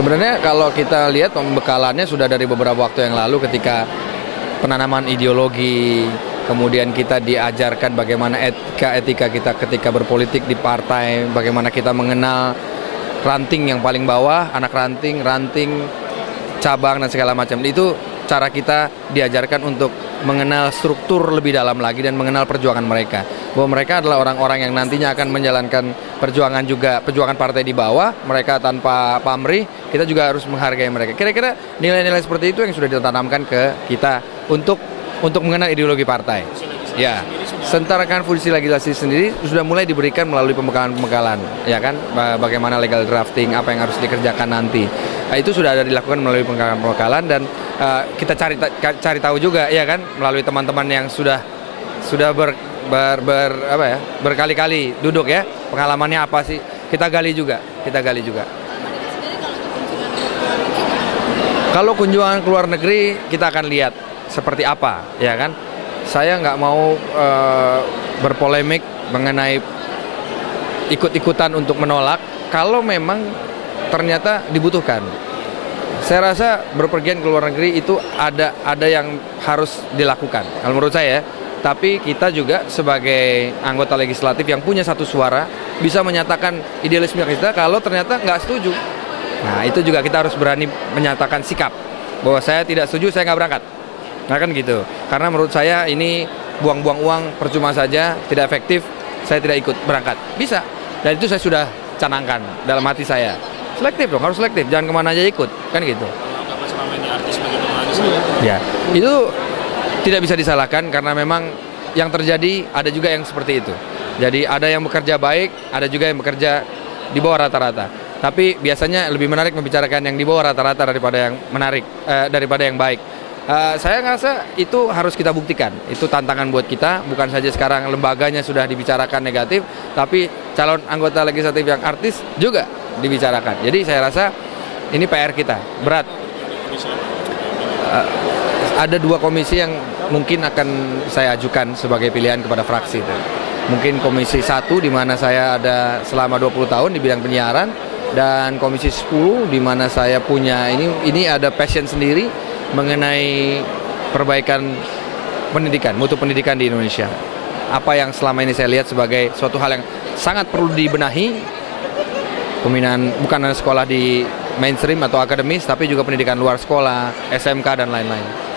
Sebenarnya kalau kita lihat pembekalannya sudah dari beberapa waktu yang lalu ketika penanaman ideologi, kemudian kita diajarkan bagaimana etika kita ketika berpolitik di partai, bagaimana kita mengenal ranting yang paling bawah, anak ranting, cabang dan segala macam. Itu cara kita diajarkan untuk mengenal struktur lebih dalam lagi dan mengenal perjuangan mereka. Bahwa mereka adalah orang-orang yang nantinya akan menjalankan perjuangan partai di bawah, mereka tanpa pamrih, kita juga harus menghargai mereka. Kira-kira nilai-nilai seperti itu yang sudah ditanamkan ke kita untuk mengenal ideologi partai. Ya, sementara fungsi legislasi sendiri sudah mulai diberikan melalui pembekalan-pembekalan, ya kan? Bagaimana legal drafting, apa yang harus dikerjakan nanti. Nah, itu sudah ada dilakukan melalui pembekalan dan kita cari tahu juga, ya kan? Melalui teman-teman yang sudah berkali-kali duduk ya, pengalamannya apa sih? Kita gali juga. Kalau kunjungan ke luar negeri kita akan lihat seperti apa, ya kan? Saya nggak mau berpolemik mengenai ikut-ikutan untuk menolak kalau memang ternyata dibutuhkan. Saya rasa berpergian ke luar negeri itu ada yang harus dilakukan kalau menurut saya. Tapi kita juga sebagai anggota legislatif yang punya satu suara bisa menyatakan idealisme kita kalau ternyata nggak setuju. Nah itu juga kita harus berani menyatakan sikap bahwa saya tidak setuju, saya nggak berangkat. Nah kan gitu. Karena menurut saya ini buang-buang uang percuma saja, tidak efektif, saya tidak ikut berangkat. Bisa. Dan itu saya sudah canangkan dalam hati saya. Selektif dong, harus selektif. Jangan kemana aja ikut, kan gitu. Kalau selama ini artis begitu ya, itu tidak bisa disalahkan karena memang yang terjadi ada juga yang seperti itu. Jadi ada yang bekerja baik, ada juga yang bekerja di bawah rata-rata. Tapi biasanya lebih menarik membicarakan yang di bawah rata-rata daripada yang baik. Saya ngerasa itu harus kita buktikan. Itu tantangan buat kita, bukan saja sekarang lembaganya sudah dibicarakan negatif, tapi calon anggota legislatif yang artis juga dibicarakan. Jadi saya rasa ini PR kita, berat. Ada 2 komisi yang mungkin akan saya ajukan sebagai pilihan kepada fraksi. Mungkin komisi 1 di mana saya ada selama 20 tahun di bidang penyiaran, dan komisi 10 di mana saya punya ini ada passion sendiri mengenai perbaikan pendidikan, mutu pendidikan di Indonesia. Apa yang selama ini saya lihat sebagai suatu hal yang sangat perlu dibenahi, pembinaan bukan hanya sekolah di mainstream atau akademis, tapi juga pendidikan luar sekolah, SMK dan lain-lain.